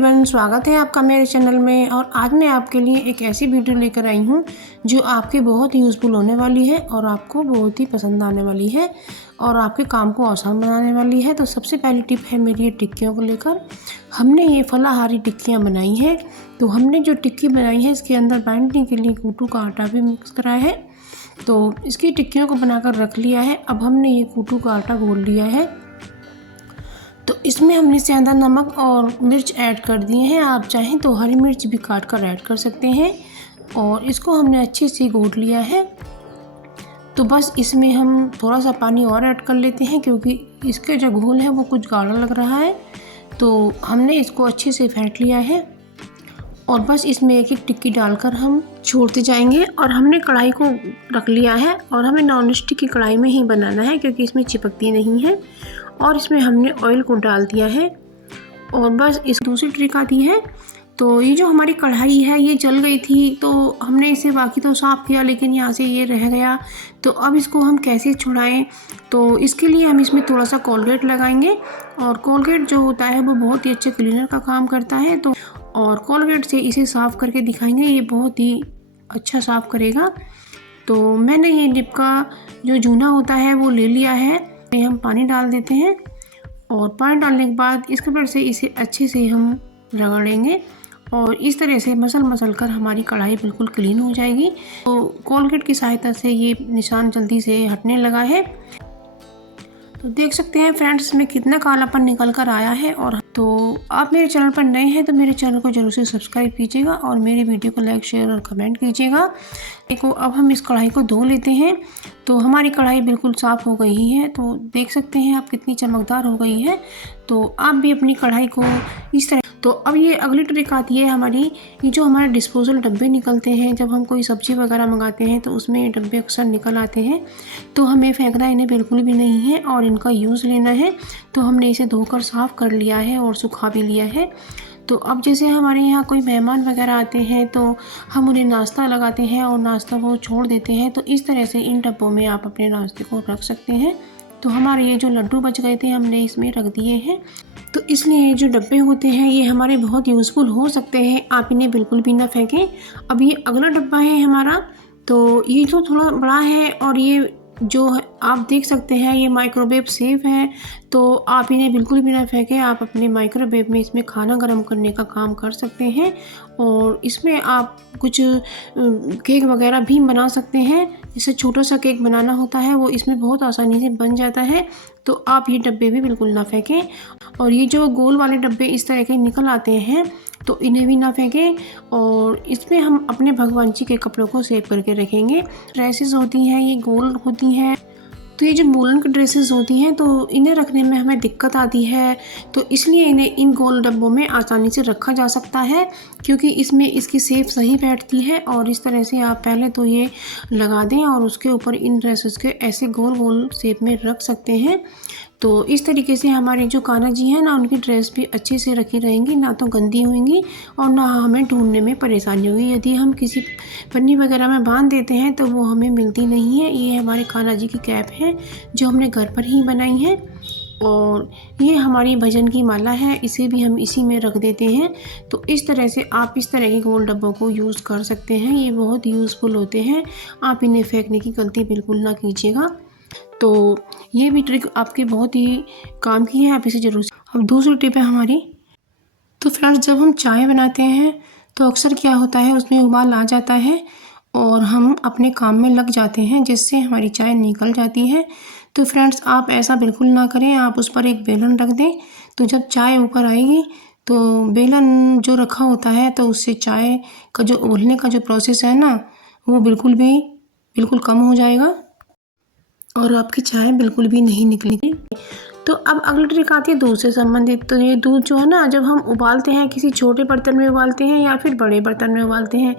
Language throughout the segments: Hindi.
एवरीवन, स्वागत है आपका मेरे चैनल में। और आज मैं आपके लिए एक ऐसी वीडियो लेकर आई हूँ जो आपके बहुत यूज़फुल होने वाली है और आपको बहुत ही पसंद आने वाली है और आपके काम को आसान बनाने वाली है। तो सबसे पहली टिप है मेरी ये टिक्कियों को लेकर। हमने ये फलाहारी टिक्कियाँ बनाई हैं। तो हमने जो टिक्की बनाई है इसके अंदर बाइंडिंग के लिए कूटू का आटा भी मिक्स कराया है। तो इसकी टिक्कियों को बनाकर रख लिया है। अब हमने ये कूटू का आटा घोल लिया है। तो इसमें हमने सेंधा नमक और मिर्च ऐड कर दिए हैं। आप चाहें तो हरी मिर्च भी काट कर ऐड कर सकते हैं। और इसको हमने अच्छे से घोट लिया है। तो बस इसमें हम थोड़ा सा पानी और ऐड कर लेते हैं क्योंकि इसके जो घोल है वो कुछ गाढ़ा लग रहा है। तो हमने इसको अच्छे से फेंट लिया है और बस इसमें एक एक टिक्की डालकर हम छोड़ते जाएंगे। और हमने कढ़ाई को रख लिया है और हमें नॉन स्टिक की कढ़ाई में ही बनाना है क्योंकि इसमें चिपकती नहीं है। और इसमें हमने ऑयल को डाल दिया है और बस इस दूसरी ट्रिक आती है। तो ये जो हमारी कढ़ाई है ये जल गई थी तो हमने इसे बाकी तो साफ़ किया लेकिन यहाँ से ये रह गया। तो अब इसको हम कैसे छुड़ाएं? तो इसके लिए हम इसमें थोड़ा सा कोलगेट लगाएंगे। और कोलगेट जो होता है वो बहुत ही अच्छे क्लीनर का काम करता है। तो और कोलगेट से इसे साफ़ करके दिखाएंगे, ये बहुत ही अच्छा साफ़ करेगा। तो मैंने ये डिप का जो जूना होता है वो ले लिया है। हम पानी डाल देते हैं और पानी डालने के बाद इसके ऊपर से इसे अच्छे से हम रगड़ेंगे और इस तरह से मसल कर हमारी कढ़ाई बिल्कुल क्लीन हो जाएगी। तो कोलगेट की सहायता से ये निशान जल्दी से हटने लगा है। तो देख सकते हैं फ्रेंड्स इसमें कितना कालापन निकल कर आया है। और तो आप मेरे चैनल पर नए हैं तो मेरे चैनल को जरूर से सब्सक्राइब कीजिएगा और मेरी वीडियो को लाइक शेयर और कमेंट कीजिएगा। देखो अब हम इस कढ़ाई को धो लेते हैं। तो हमारी कढ़ाई बिल्कुल साफ़ हो गई है। तो देख सकते हैं आप कितनी चमकदार हो गई है। तो आप भी अपनी कढ़ाई को इस तरह। तो अब ये अगली ट्रिक आती है हमारी, ये जो हमारे डिस्पोजल डब्बे निकलते हैं जब हम कोई सब्ज़ी वगैरह मंगाते हैं तो उसमें ये डब्बे अक्सर निकल आते हैं। तो हमें फेंकना इन्हें बिल्कुल भी नहीं है और इनका यूज़ लेना है। तो हमने इसे धोकर साफ़ कर लिया है और सुखा भी लिया है। तो अब जैसे हमारे यहाँ कोई मेहमान वगैरह आते हैं तो हम उन्हें नाश्ता लगाते हैं और नाश्ता वो छोड़ देते हैं। तो इस तरह से इन डब्बों में आप अपने नाश्ते को रख सकते हैं। तो हमारे ये जो लड्डू बच गए थे हमने इसमें रख दिए हैं। तो इसलिए ये जो डब्बे होते हैं ये हमारे बहुत यूज़फुल हो सकते हैं, आप इन्हें बिल्कुल भी ना फेंकें। अब ये अगला डब्बा है हमारा। तो ये तो थोड़ा बड़ा है और ये जो आप देख सकते हैं ये माइक्रोवेव सेफ है। तो आप इन्हें बिल्कुल भी ना फेंकें, आप अपने माइक्रोवेव में इसमें खाना गर्म करने का काम कर सकते हैं। और इसमें आप कुछ केक वगैरह भी बना सकते हैं। जैसे छोटा सा केक बनाना होता है वो इसमें बहुत आसानी से बन जाता है। तो आप ये डब्बे भी बिल्कुल ना फेंकें। और ये जो गोल वाले डब्बे इस तरह के निकल आते हैं तो इन्हें भी ना फेंकें। और इसमें हम अपने भगवान जी के कपड़ों को सेव करके रखेंगे। ड्रेसेस होती हैं ये गोल होती हैं। तो ये जो वूलन की ड्रेसेस होती हैं तो इन्हें रखने में हमें दिक्कत आती है। तो इसलिए इन्हें इन गोल डब्बों में आसानी से रखा जा सकता है क्योंकि इसमें इसकी शेप सही बैठती है। और इस तरह से आप पहले तो ये लगा दें और उसके ऊपर इन ड्रेसेस के ऐसे गोल गोल शेप में रख सकते हैं। तो इस तरीके से हमारे जो कान्हा जी हैं ना उनकी ड्रेस भी अच्छे से रखी रहेंगी, ना तो गंदी होंगी और ना हमें ढूंढने में परेशानी होगी। यदि हम किसी पन्नी वगैरह में बांध देते हैं तो वो हमें मिलती नहीं है। ये हमारे कान्हा जी की कैप है जो हमने घर पर ही बनाई है। और ये हमारी भजन की माला है, इसे भी हम इसी में रख देते हैं। तो इस तरह से आप इस तरह के गोल डब्बों को यूज़ कर सकते हैं, ये बहुत यूज़फुल होते हैं। आप इन्हें फेंकने की गलती बिल्कुल ना कीजिएगा। तो ये भी ट्रिक आपके बहुत ही काम की है, आप इसे जरूर। अब दूसरी टिप है हमारी। तो फ्रेंड्स जब हम चाय बनाते हैं तो अक्सर क्या होता है उसमें उबाल आ जाता है और हम अपने काम में लग जाते हैं जिससे हमारी चाय निकल जाती है। तो फ्रेंड्स आप ऐसा बिल्कुल ना करें, आप उस पर एक बेलन रख दें। तो जब चाय ऊपर आएगी तो बेलन जो रखा होता है तो उससे चाय का जो उबलने का जो प्रोसेस है ना वो बिल्कुल कम हो जाएगा और आपकी चाय बिल्कुल भी नहीं निकलेगी। तो अब अगली ट्रिक आती है दूध से संबंधित। तो ये दूध जो है ना जब हम उबालते हैं किसी छोटे बर्तन में उबालते हैं या फिर बड़े बर्तन में उबालते हैं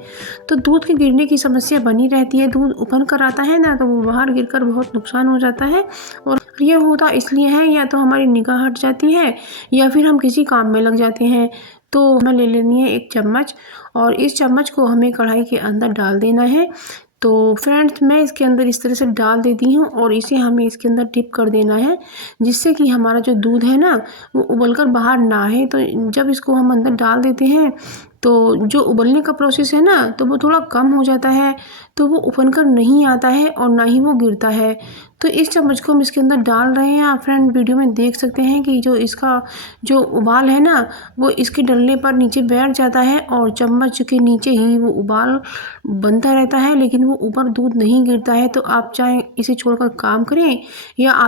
तो दूध के गिरने की समस्या बनी रहती है। दूध उबल कर आता है ना तो वो बाहर गिरकर बहुत नुकसान हो जाता है। और ये होता इसलिए है या तो हमारी निगाह हट जाती है या फिर हम किसी काम में लग जाते हैं। तो हमें ले लेनी है एक चम्मच और इस चम्मच को हमें कढ़ाई के अंदर डाल देना है। तो फ्रेंड्स मैं इसके अंदर इस तरह से डाल देती हूँ और इसे हमें इसके अंदर डिप कर देना है, जिससे कि हमारा जो दूध है ना वो उबलकर बाहर ना आए। तो जब इसको हम अंदर डाल देते हैं तो जो उबलने का प्रोसेस है ना तो वो थोड़ा कम हो जाता है, तो वो उफन कर नहीं आता है और ना ही वो गिरता है। तो इस चम्मच को हम इसके अंदर डाल रहे हैं। आप फ्रेंड वीडियो में देख सकते हैं कि जो इसका जो उबाल है ना वो इसके डलने पर नीचे बैठ जाता है और चम्मच के नीचे ही वो उबाल बनता रहता है, लेकिन वो ऊपर दूध नहीं गिरता है। तो आप चाहे इसे छोड़कर काम करें या